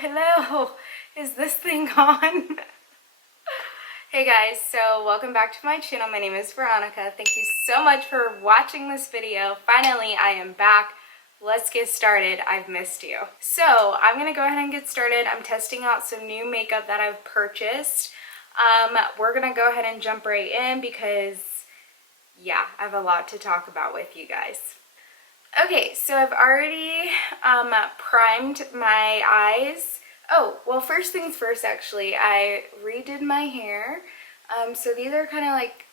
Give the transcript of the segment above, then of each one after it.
hello. Is this thing on? Hey guys, so welcome back to my channel. My name is Veronica. Thank you so much for watching this video. Finally, I am back. Let's get started. I've missed you. So I'm gonna go ahead and get started. I'm testing out some new makeup that I've purchased. We're gonna go ahead and jump right in because yeah, I have a lot to talk about with you guys. Okay, so I've already primed my eyes. Oh, well, first things first, actually, I redid my hair. So these are kind of like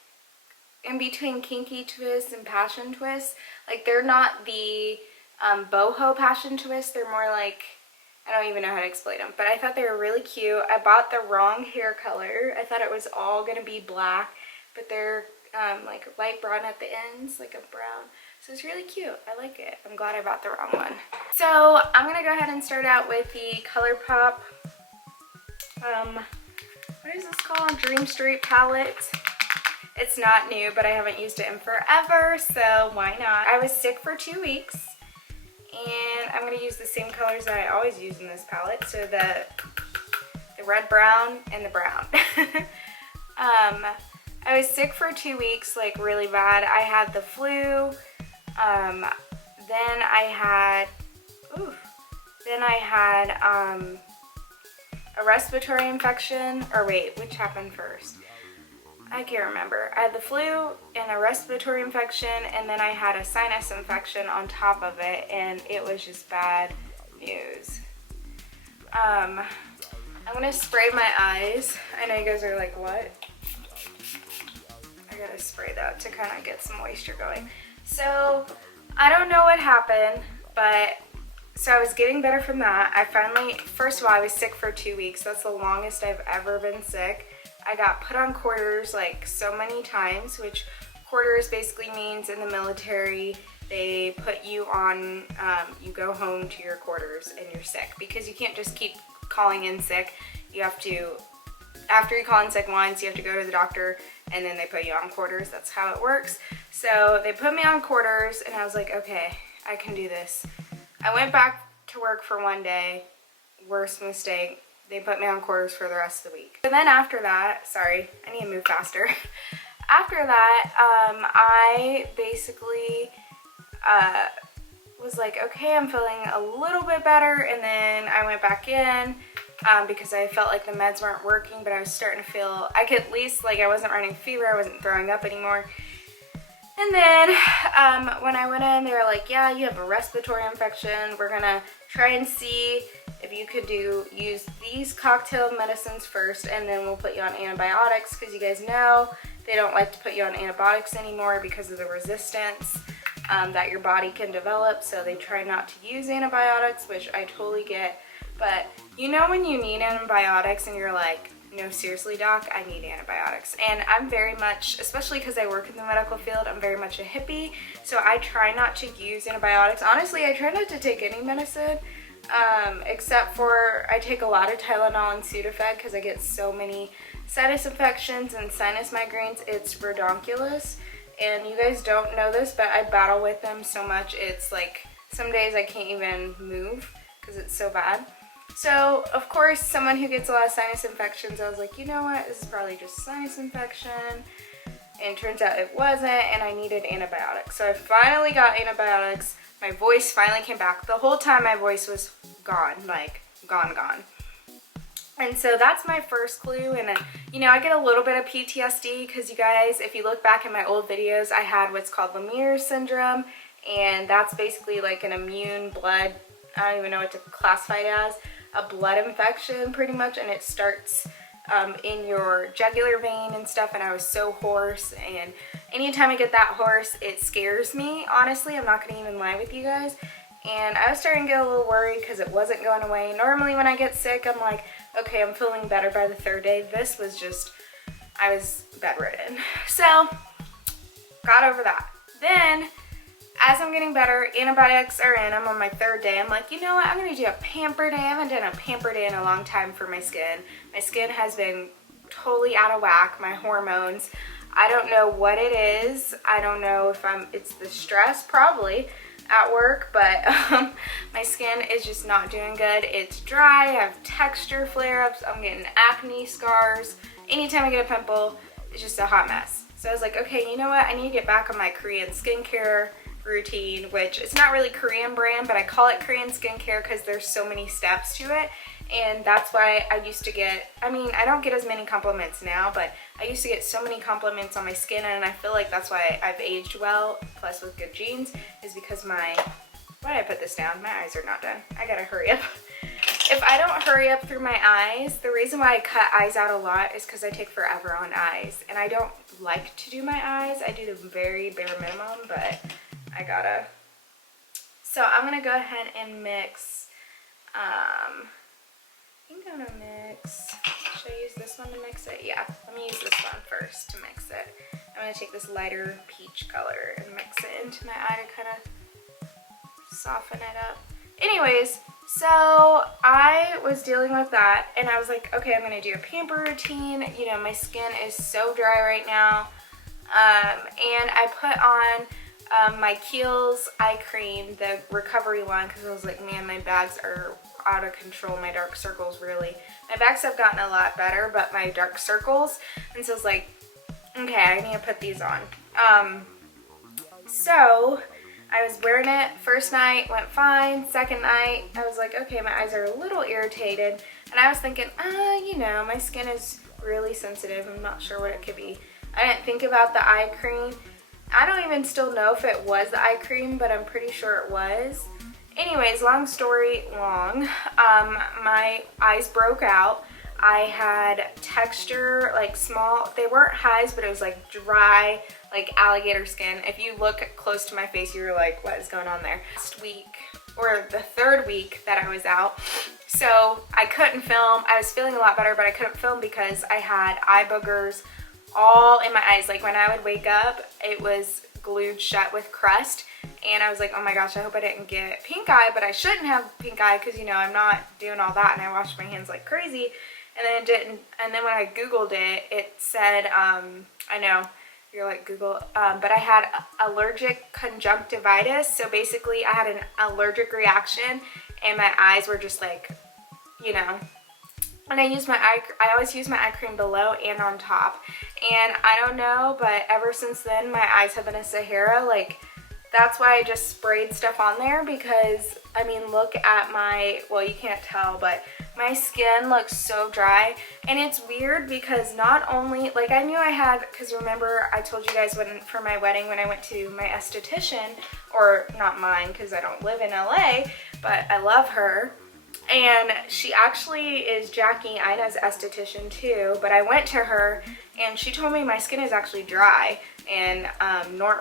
in between kinky twists and passion twists. Like, they're not the boho passion twists. They're more like, I don't even know how to explain them, but I thought they were really cute. I bought the wrong hair color. I thought it was all gonna be black, but they're like light brown at the ends, like a brown. So it's really cute. I like it. I'm glad I bought the wrong one. So I'm gonna go ahead and start out with the ColourPop, what is this called? Dream Street palette. It's not new, but I haven't used it in forever, so why not? I was sick for 2 weeks, and I'm gonna use the same colors that I always use in this palette. So the red, brown, and the brown. I was sick for 2 weeks, like really bad. I had the flu. Then I had a respiratory infection, or wait, which happened first? I can't remember. I had the flu and a respiratory infection, and then I had a sinus infection on top of it, and it was just bad news. I'm gonna spray my eyes. I know you guys are like, what? I gotta spray that to kind of get some moisture going. So I don't know what happened, but so I was getting better from that. I finally, first of all, I was sick for 2 weeks. That's the longest I've ever been sick. I got put on quarters like so many times, which quarters basically means in the military, they put you on, you go home to your quarters and you're sick, because you can't just keep calling in sick. You have to, after you call in sick once, you have to go to the doctor and then they put you on quarters. That's how it works. So they put me on quarters and I was like, okay, I can do this. I went back to work for 1 day. Worst mistake. They put me on quarters for the rest of the week. And then after that, sorry, I need to move faster. After that, I basically was like, okay, I'm feeling a little bit better. And then I went back in because I felt like the meds weren't working, but I was starting to feel, I could at least, like, I wasn't running fever, I wasn't throwing up anymore. And then when I went in, they were like, yeah, you have a respiratory infection. We're gonna try and see if you could use these cocktail medicines first, and then we'll put you on antibiotics, because you guys know they don't like to put you on antibiotics anymore because of the resistance that your body can develop. So they try not to use antibiotics, which I totally get. But you know when you need antibiotics and you're like, no, seriously, doc, I need antibiotics. And I'm very much, especially because I work in the medical field, I'm very much a hippie, so I try not to use antibiotics. Honestly, I try not to take any medicine, except for I take a lot of Tylenol and Sudafed because I get so many sinus infections and sinus migraines. It's redonkulous, and you guys don't know this, but I battle with them so much. It's like some days I can't even move because it's so bad. So, of course, someone who gets a lot of sinus infections, I was like, you know what, this is probably just a sinus infection. And it turns out it wasn't, and I needed antibiotics. So I finally got antibiotics. My voice finally came back. The whole time my voice was gone, like gone. And so that's my first clue. And you know, I get a little bit of PTSD because, you guys, if you look back in my old videos, I had what's called Lemire syndrome. And that's basically like an immune blood, I don't even know what to classify it as, a blood infection pretty much, and it starts in your jugular vein and stuff. And I was so hoarse, and anytime I get that hoarse, it scares me, honestly. I'm not gonna even lie with you guys. And I was starting to get a little worried because it wasn't going away. Normally when I get sick, I'm like, okay, I'm feeling better by the 3rd day. This was just, I was bedridden. So got over that. Then as I'm getting better, antibiotics are in, I'm on my 3rd day. I'm like, you know what, I'm gonna do a pamper day. I haven't done a pamper day in a long time for my skin. My skin has been totally out of whack, my hormones. I don't know what it is. I don't know if it's the stress, probably. at work, but my skin is just not doing good. It's dry, I have texture flare-ups, I'm getting acne scars. Anytime I get a pimple, it's just a hot mess. So I was like, okay, you know what? I need to get back on my Korean skincare routine, which it's not really Korean brand, but I call it Korean skincare because there's so many steps to it. And that's why I used to get, I mean, I don't get as many compliments now, but I used to get so many compliments on my skin, and I feel like that's why I've aged well, plus with good genes, is because why did I put this down? My eyes are not done. I gotta hurry up. If I don't hurry up through my eyes, the reason why I cut eyes out a lot is because I take forever on eyes, and I don't like to do my eyes. I do the very bare minimum, but I gotta. So I'm gonna go ahead and mix, I think I'm gonna mix, should I use this one to mix it? Yeah, let me use this one first to mix it. I'm gonna take this lighter peach color and mix it into my eye to kind of soften it up. Anyways, so I was dealing with that, and I was like, okay, I'm gonna do a pamper routine. You know, my skin is so dry right now. And I put on my Kiehl's eye cream, the recovery one, because I was like, man, my bags are out of control. My dark circles really. My bags have gotten a lot better, but my dark circles, and so I was like, okay, I need to put these on. So I was wearing it first night, went fine. Second night, I was like, okay, my eyes are a little irritated, and I was thinking, you know, my skin is really sensitive. I'm not sure what it could be. I didn't think about the eye cream. I don't even still know if it was the eye cream, but I'm pretty sure it was. Anyways, long story long, my eyes broke out. I had texture, like small, they weren't highs, but it was like dry, like alligator skin. If you look close to my face, you're like, what is going on there? Last week, or the third week that I was out, so I couldn't film. I was feeling a lot better, but I couldn't film because I had eye boogers all in my eyes. Like when I would wake up, it was glued shut with crust, and I was like, oh my gosh, I hope I didn't get pink eye, but I shouldn't have pink eye because, you know, I'm not doing all that, and I washed my hands like crazy, and then it didn't. And then when I googled it, it said, I know you're like Google, but I had allergic conjunctivitis. So basically I had an allergic reaction, and my eyes were just like, you know. And I always use my eye cream below and on top. And I don't know, but ever since then, my eyes have been a Sahara. Like, that's why I just sprayed stuff on there, because, I mean, look at my, well, you can't tell, but my skin looks so dry. And it's weird because not only, like, I knew I had, because remember I told you guys when, for my wedding, when I went to my esthetician, or not mine because I don't live in LA, but I love her. And she actually is Jackie Ina's esthetician too, but I went to her and she told me my skin is actually dry, and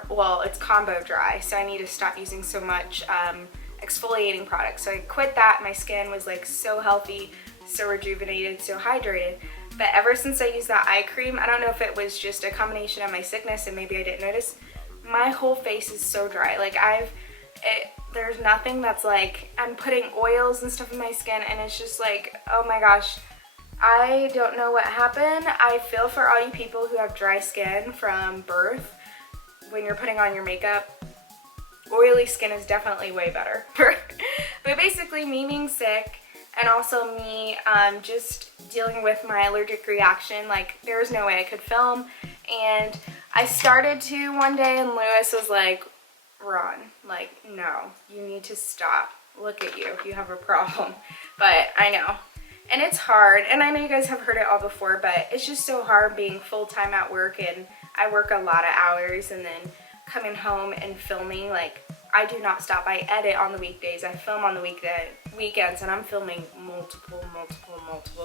well, it's combo dry, so I need to stop using so much exfoliating products. So I quit that. My skin was like so healthy, so rejuvenated, so hydrated. But ever since I used that eye cream, I don't know if it was just a combination of my sickness and maybe I didn't notice, my whole face is so dry. Like there's nothing that's like, I'm putting oils and stuff in my skin, and it's just like, oh my gosh, I don't know what happened. I feel for all you people who have dry skin from birth. When you're putting on your makeup, oily skin is definitely way better. But basically, me being sick, and also me just dealing with my allergic reaction, like there was no way I could film. And I started to one day, and Lewis was like, Ron, like, no, you need to stop. Look at you have a problem. But I know, and it's hard, and I know you guys have heard it all before, but it's just so hard being full-time at work, and I work a lot of hours, and then coming home and filming. Like, I do not stop. I edit on the weekdays, I film on the weekends, and I'm filming multiple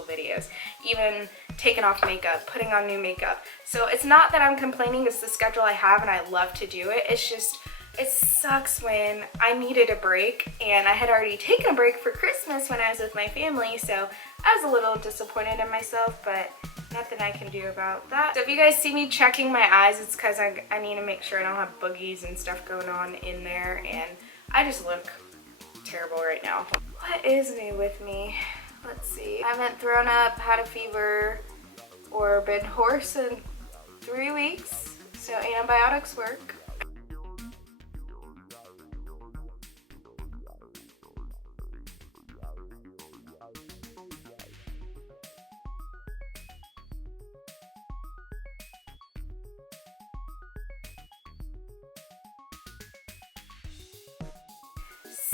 videos, even taking off makeup, putting on new makeup. So it's not that I'm complaining, it's the schedule I have, and I love to do it. It's just, it sucks when I needed a break, and I had already taken a break for Christmas when I was with my family, so I was a little disappointed in myself, but nothing I can do about that. So if you guys see me checking my eyes, it's because I need to make sure I don't have boogies and stuff going on in there, and I just look terrible right now. What is new with me? Let's see. I haven't thrown up, had a fever, or been hoarse in 3 weeks, so antibiotics work.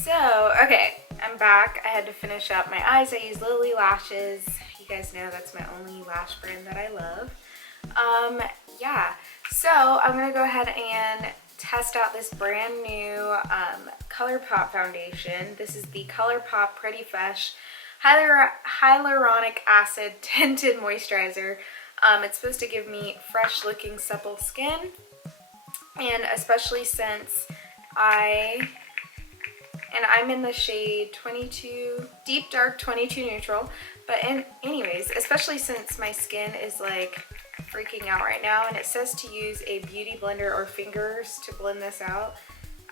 So, okay, I'm back. I had to finish up my eyes. I use Lily Lashes. You guys know that's my only lash brand that I love. Yeah, so I'm gonna go ahead and test out this brand new ColourPop foundation. This is the ColourPop Pretty Fresh Hyaluronic Acid Tinted Moisturizer. It's supposed to give me fresh looking supple skin, and especially since I'm in the shade 22 Deep Dark 22 Neutral, but anyways, especially since my skin is like freaking out right now and it says to use a beauty blender or fingers to blend this out.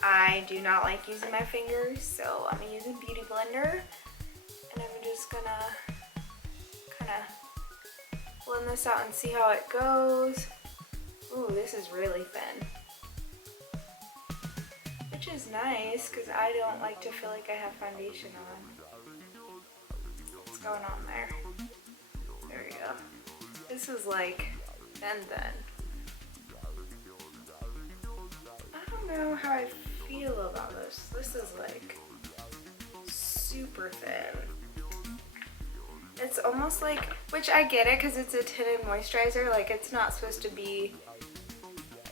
I do not like using my fingers, so I'm using beauty blender, and I'm just gonna kind of blend this out and see how it goes. Ooh, this is really thin, which is nice because I don't like to feel like I have foundation on. What's going on there? There we go. This is like thin. I don't know how I feel about this. This is like super thin. It's almost like, which I get it because it's a tinted moisturizer, like it's not supposed to be,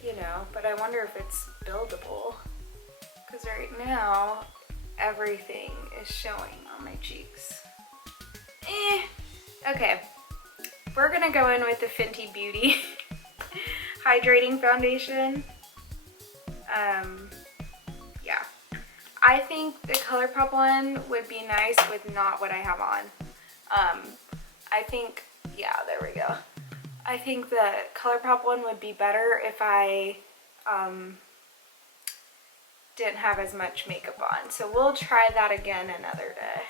you know, but I wonder if it's buildable. Because right now, everything is showing on my cheeks. Okay, we're gonna go in with the Fenty Beauty Hydrating Foundation. Yeah, I think the ColourPop one would be nice with not what I have on. I think, yeah, there we go. I think the ColourPop one would be better if I, didn't have as much makeup on. So we'll try that again another day.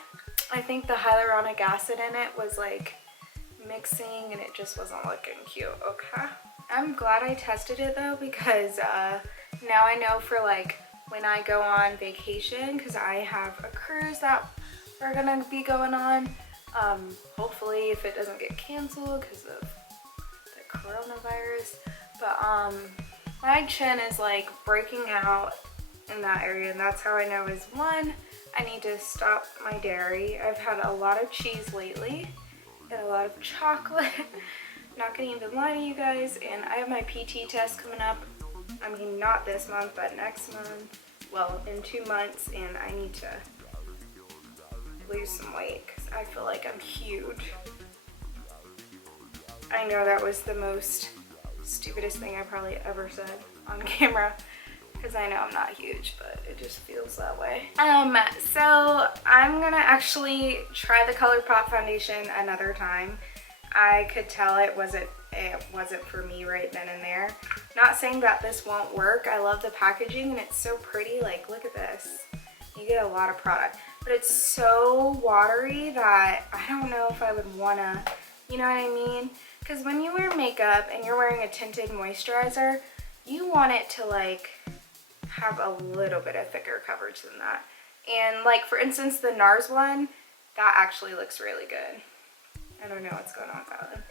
I think the hyaluronic acid in it was like mixing and it just wasn't looking cute. Okay. I'm glad I tested it though, because now I know for like when I go on vacation, because I have a cruise that we're gonna be going on. Hopefully if it doesn't get canceled because of the coronavirus. But my chin is like breaking out in that area, and that's how I know is one, I need to stop my dairy. I've had a lot of cheese lately and a lot of chocolate. Not gonna even lie to you guys, and I have my PT test coming up. I mean, not this month, but next month. Well, in 2 months, and I need to lose some weight because I feel like I'm huge. I know that was the most stupidest thing I probably ever said on camera, because I know I'm not huge, but it just feels that way. So I'm gonna actually try the ColourPop foundation another time. I could tell it wasn't for me right then and there. Not saying that this won't work. I love the packaging and it's so pretty. Like, look at this. You get a lot of product, but it's so watery that I don't know if I would wanna, you know what I mean? Because when you wear makeup and you're wearing a tinted moisturizer, you want it to like have a little bit of thicker coverage than that. And like for instance, the NARS one, that actually looks really good. I don't know what's going on with that one.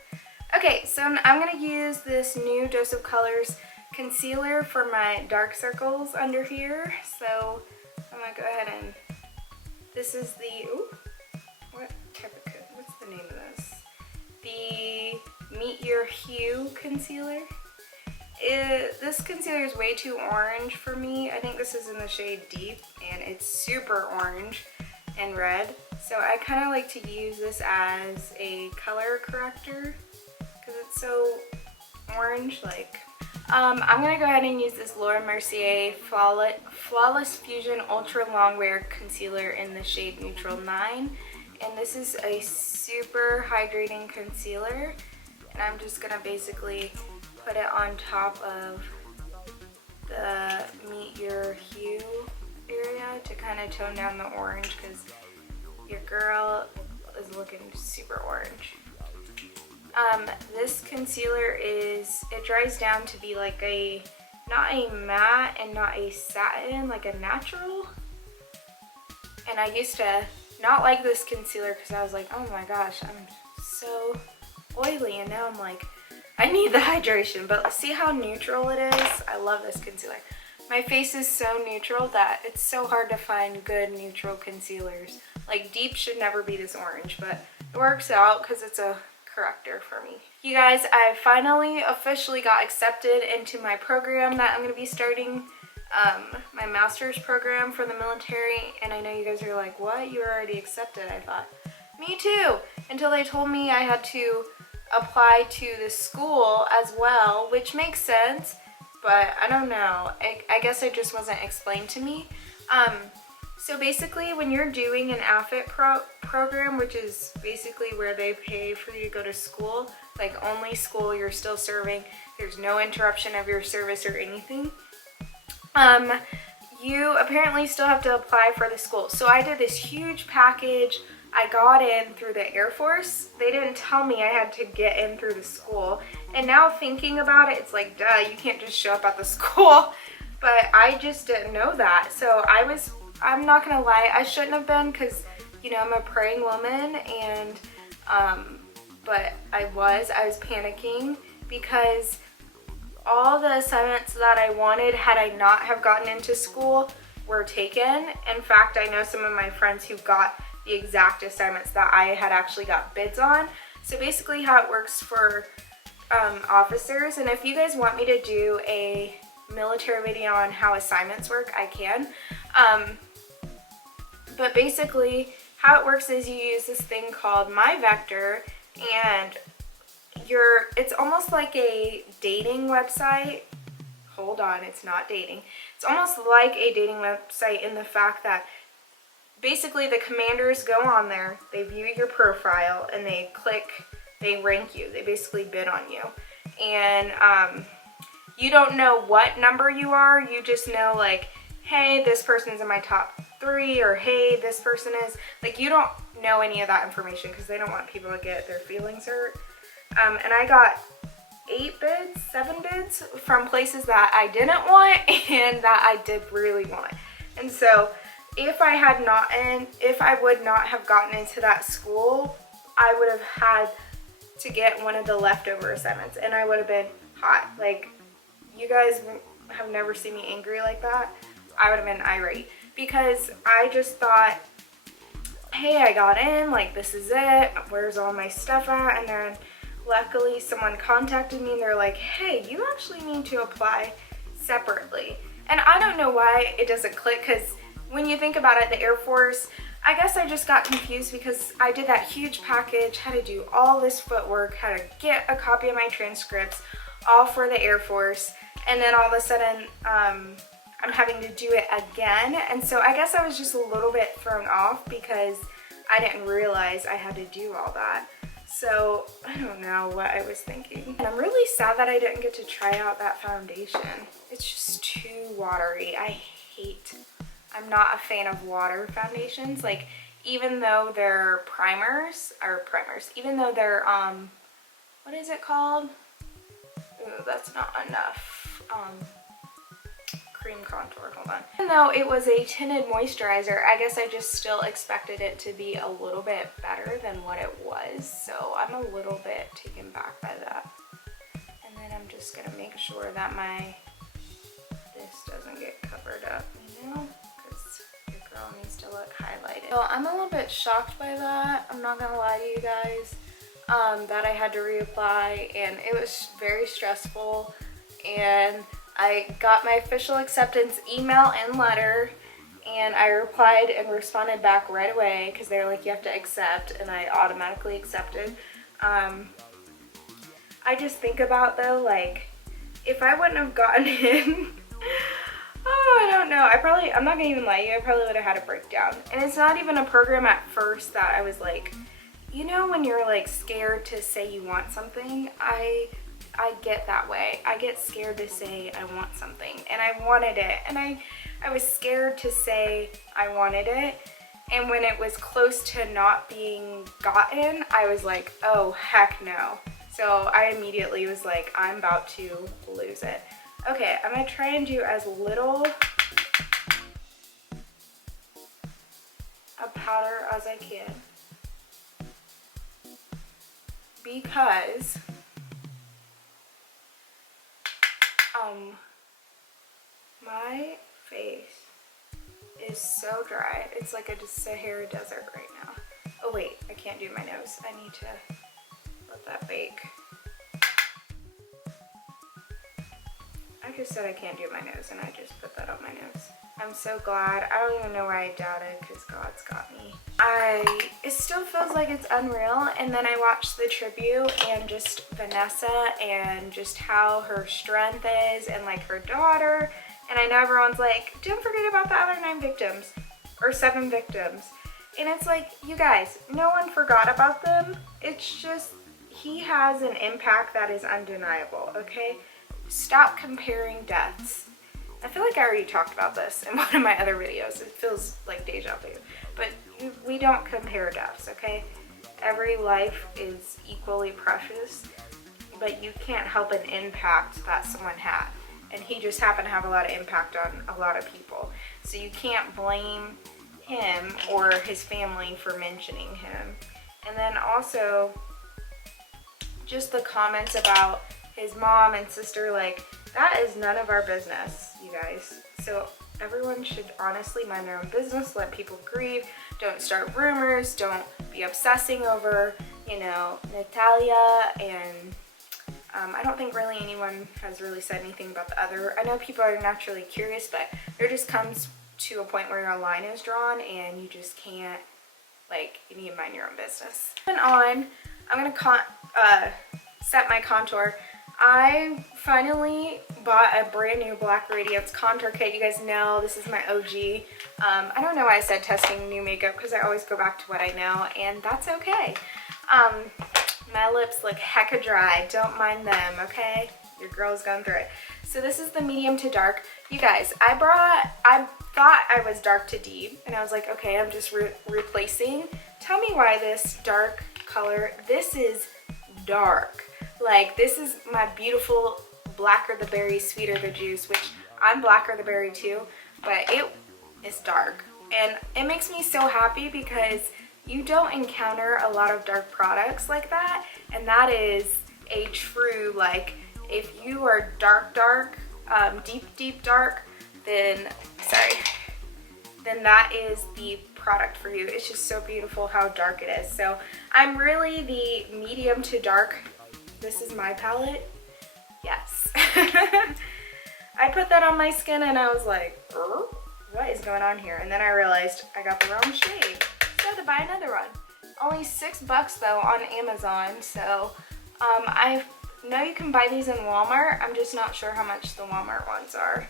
Okay, so I'm gonna use this new Dose of Colors concealer for my dark circles under here. So I'm gonna go ahead and, this is the, ooh, what type of, what's the name of this? The Meet Your Hue concealer. This concealer is way too orange for me. I think this is in the shade Deep, and it's super orange and red. So I kind of like to use this as a color corrector because it's so orange. Like, I'm gonna go ahead and use this Laura Mercier Flawless Fusion Ultra Longwear Concealer in the shade Neutral 9. And this is a super hydrating concealer. And I'm just gonna basically put it on top of the Meet Your Hue area to kind of tone down the orange, because your girl is looking super orange. This concealer it dries down to be like a, not a matte and not a satin, like a natural. And I used to not like this concealer because I was like, oh my gosh, I'm so oily, and now I'm like, I need the hydration. But see how neutral it is? I love this concealer. My face is so neutral that it's so hard to find good neutral concealers. Like deep should never be this orange, but it works out because it's a corrector for me. You guys, I finally officially got accepted into my program that I'm going to be starting, my master's program for the military. And I know you guys are like, what? You were already accepted. I thought, me too, until they told me I had to apply to the school as well, which makes sense, but I don't know. I guess it just wasn't explained to me. So basically when you're doing an AFOQT program, which is basically where they pay for you to go to school, like only school, you're still serving, there's no interruption of your service or anything, you apparently still have to apply for the school. So I did this huge package. I got in through the Air Force. They didn't tell me I had to get in through the school. And now thinking about it, it's like, duh, you can't just show up at the school. But I just didn't know that. So I'm not gonna lie, I shouldn't have been, because, you know, I'm a praying woman, and, but I was panicking because all the assignments that I wanted, had I not have gotten into school, were taken. In fact, I know some of my friends who got the exact assignments that I had actually got bids on. So basically how it works for officers, and if you guys want me to do a military video on how assignments work, I can. But basically how it works is you use this thing called MyVector, and it's almost like a dating website. Hold on, it's not dating. It's almost like a dating website in the fact that basically the commanders go on there, they view your profile, and they rank you. They basically bid on you. And you don't know what number you are, you just know like, hey, this person's in my top 3, or hey, this person is, like, you don't know any of that information because they don't want people to get their feelings hurt. And I got 7 bids from places that I didn't want and that I did really want. And so if I would not have gotten into that school, I would have had to get one of the leftover assignments, and I would have been hot. Like, you guys have never seen me angry like that. I would have been irate because I just thought, hey, I got in, like, this is it, where's all my stuff at? And then luckily someone contacted me and they're like, hey, you actually need to apply separately. And I don't know why it doesn't click, because when you think about it, the Air Force, I guess I just got confused because I did that huge package, had to do all this footwork, had to get a copy of my transcripts, all for the Air Force, and then all of a sudden I'm having to do it again. And so I guess I was just a little bit thrown off because I didn't realize I had to do all that. So I don't know what I was thinking. And I'm really sad that I didn't get to try out that foundation. It's just too watery. I'm not a fan of water foundations. Like, even though they're primers, even though they're, what is it called? Ooh, that's not enough. Cream contour, hold on. Even though it was a tinted moisturizer, I guess I just still expected it to be a little bit better than what it was. So I'm a little bit taken back by that. And then I'm just gonna make sure that this doesn't get covered up, you know? Your girl needs to look highlighted. So I'm a little bit shocked by that. I'm not gonna lie to you guys, that I had to reapply, and it was very stressful. And I got my official acceptance email and letter, and I replied and responded back right away because they're like, you have to accept, and I automatically accepted. I just think about, though, like, if I wouldn't have gotten in, oh, I don't know. I'm not gonna even lie to you, I probably would have had a breakdown. And it's not even a program at first that I was like, you know, when you're like scared to say you want something, I get that way. I get scared to say I want something, and I wanted it, and I was scared to say I wanted it, and when it was close to not being gotten, I was like, oh, heck no. So I immediately was like, I'm about to lose it. Okay, I'm gonna try and do as little of powder as I can, because My face is so dry. It's like a Sahara desert right now. Oh wait, I can't do my nose. I need to let that bake. I just said I can't do my nose and I just put that on my nose. I'm so glad. I don't even know why I doubted because God's got me. It still feels like it's unreal. And then I watched the tribute and just Vanessa and just how her strength is and like her daughter. And I know everyone's like, don't forget about the other 9 victims or 7 victims. And it's like, you guys, no one forgot about them. It's just, he has an impact that is undeniable, okay? Stop comparing deaths. I feel like I already talked about this in one of my other videos. It feels like deja vu. But we don't compare deaths, okay? Every life is equally precious, but you can't help an impact that someone had. And he just happened to have a lot of impact on a lot of people. So you can't blame him or his family for mentioning him. And then also, just the comments about his mom and sister, like, that is none of our business, you guys. So everyone should honestly mind their own business, let people grieve, don't start rumors, don't be obsessing over, you know, Natalia, and I don't think really anyone has really said anything about the other. I know people are naturally curious, but there just comes to a point where a line is drawn and you just can't, like, you need to mind your own business. Moving on, I'm gonna set my contour. I finally bought a brand new Black Radiance contour kit. You guys know this is my OG. I don't know why I said testing new makeup because I always go back to what I know, and that's okay. My lips look hecka dry. Don't mind them, okay? Your girl's gone through it. So this is the medium to dark. You guys, I thought I was dark to deep, and I was like, okay, I'm just replacing. Tell me why this dark color, this is dark. Like, this is my beautiful blacker the berry, sweeter the juice, which I'm blacker the berry too, but it is dark. And it makes me so happy because you don't encounter a lot of dark products like that. And that is a true, like, if you are dark, deep dark, then that is the product for you. It's just so beautiful how dark it is. So I'm really the medium to dark. This is my palette. Yes. I put that on my skin and I was like, what is going on here? And then I realized I got the wrong shade. So I had to buy another one. Only $6 though on Amazon. So I know you can buy these in Walmart. I'm just not sure how much the Walmart ones are.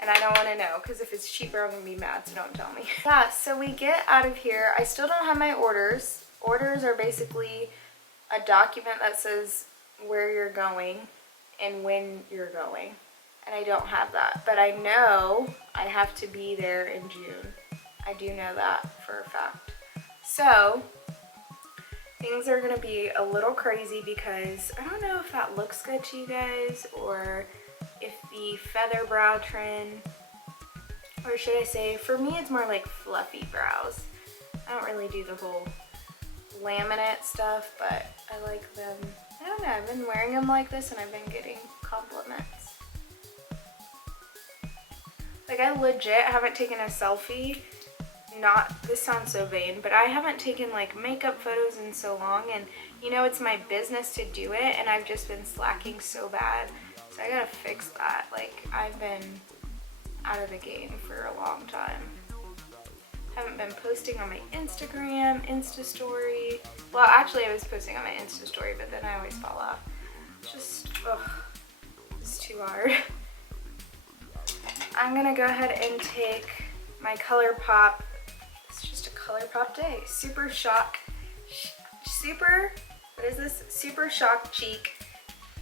And I don't want to know because if it's cheaper, I'm going to be mad, so don't tell me. Yeah, so we get out of here. I still don't have my orders. Orders are basically a document that says where you're going and when you're going, and I don't have that, but I know I have to be there in June. I do know that for a fact. So things are gonna be a little crazy because I don't know if that looks good to you guys or if the feather brow trend, or should I say, for me it's more like fluffy brows. I don't really do the whole laminate stuff, but I like them. I don't know, I've been wearing them like this and I've been getting compliments. Like, I legit haven't taken a selfie, this sounds so vain, but I haven't taken like makeup photos in so long, and you know, it's my business to do it and I've just been slacking so bad. So I gotta fix that. Like, I've been out of the game for a long time. Haven't been posting on my Instagram, Insta story. Well, actually I was posting on my Insta story, but then I always fall off. Just, it's too hard. I'm gonna go ahead and take my ColourPop. It's just a ColourPop day. Super Shock Cheek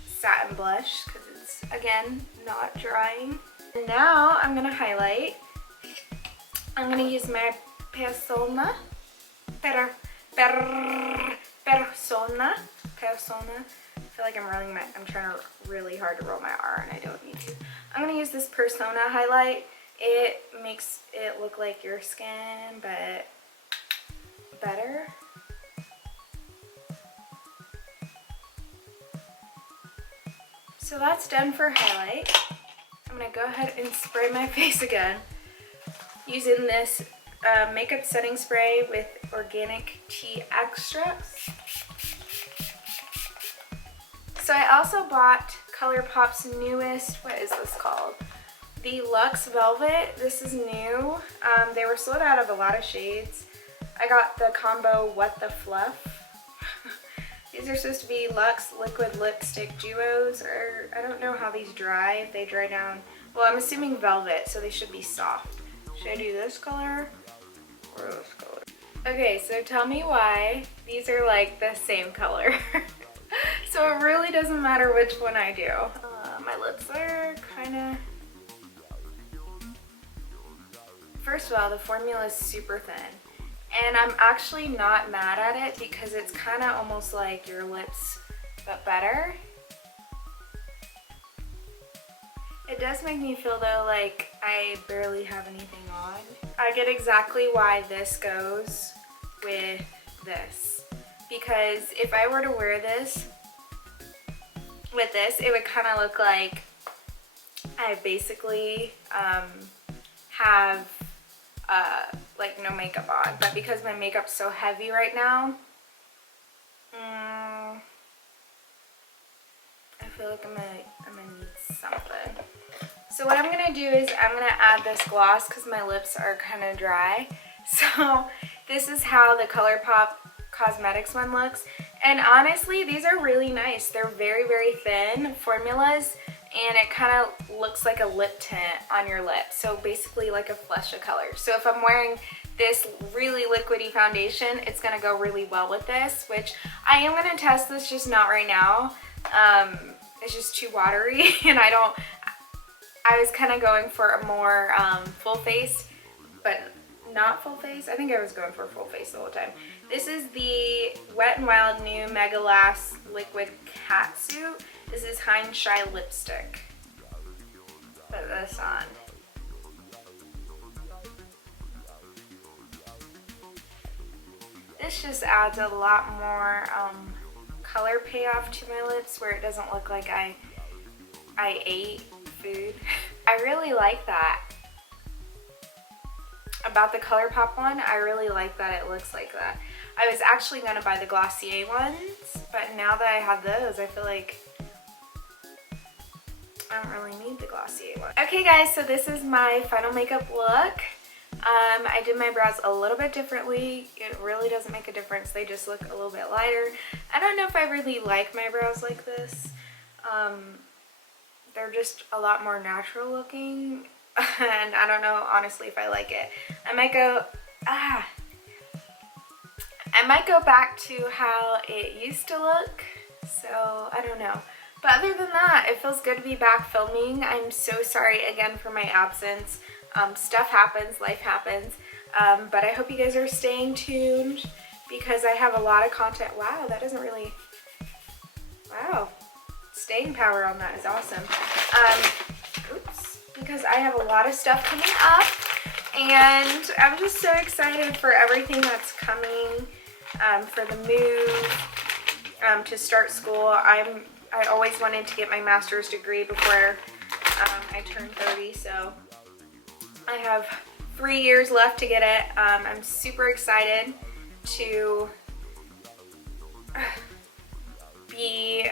Satin Blush, because it's, again, not drying. And now I'm gonna highlight. I'm gonna use my Persona. I feel like I'm trying really hard to roll my R and I don't need to. I'm gonna use this Persona highlight. It makes it look like your skin, but better. So that's done for highlight. I'm gonna go ahead and spray my face again using this makeup setting spray with organic tea extracts. So I also bought ColourPop's newest, what is this called? The Luxe Velvet. This is new. They were sold out of a lot of shades. I got the combo What the Fluff. These are supposed to be Luxe Liquid Lipstick Duos, or I don't know how these dry, if they dry down. Well, I'm assuming velvet, so they should be soft. Should I do this color or this color? Okay, so tell me why these are like the same color. So it really doesn't matter which one I do. My lips are kind of... First of all, the formula is super thin. And I'm actually not mad at it because it's kind of almost like your lips, but better. It does make me feel though like I barely have anything on. I get exactly why this goes with this. Because if I were to wear this with this, it would kind of look like I basically have like no makeup on, but because my makeup's so heavy right now, I feel like I'm gonna need something. So what I'm gonna do is I'm gonna add this gloss because my lips are kind of dry. So this is how the ColourPop Cosmetics one looks, and honestly these are really nice. They're very, very thin formulas, and it kind of looks like a lip tint on your lips. So basically like a flush of color. So if I'm wearing this really liquidy foundation, it's gonna go really well with this, which I am gonna test this, just not right now. It's just too watery and I was kind of going for a more full face, but not full face. I think I was going for full face the whole time. This is the Wet n Wild New Mega Lash Liquid Catsuit. This is Heinz Shy Lipstick. Put this on. This just adds a lot more color payoff to my lips where it doesn't look like I ate food. I really like that. About the ColourPop one, I really like that it looks like that. I was actually going to buy the Glossier ones, but now that I have those, I feel like I don't really need the Glossier one. Okay guys, so this is my final makeup look. I did my brows a little bit differently. It really doesn't make a difference. They just look a little bit lighter. I don't know if I really like my brows like this. They're just a lot more natural looking. And I don't know honestly if I like it. I might go back to how it used to look, so I don't know. But other than that, it feels good to be back filming. I'm so sorry again for my absence. Stuff happens, life happens, but I hope you guys are staying tuned because I have a lot of content. Wow, that doesn't really, wow, staying power on that is awesome. Oops. Because I have a lot of stuff coming up, and I'm just so excited for everything that's coming, for the move, to start school. I always wanted to get my master's degree before I turned 30, so I have 3 years left to get it. I'm super excited to be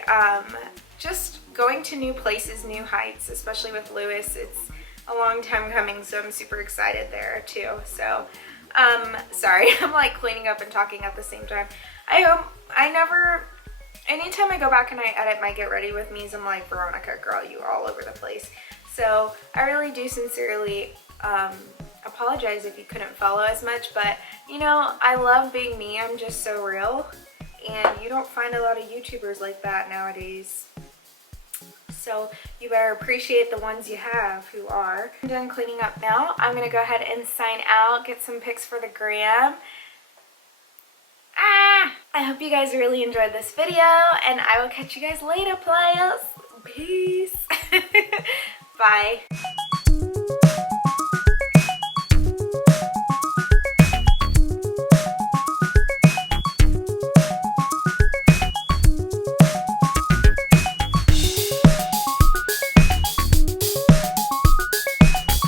just going to new places, new heights, especially with Lewis. It's a long time coming, so I'm super excited there too. So, sorry, I'm like cleaning up and talking at the same time. Anytime I go back and I edit my Get Ready With Me's, I'm like, Veronica, girl, you all over the place. So I really do sincerely apologize if you couldn't follow as much, but you know, I love being me. I'm just so real, and you don't find a lot of YouTubers like that nowadays. So you better appreciate the ones you have who are. I'm done cleaning up now. I'm gonna go ahead and sign out, get some pics for the gram. I hope you guys really enjoyed this video, and I will catch you guys later, players. Peace. Bye.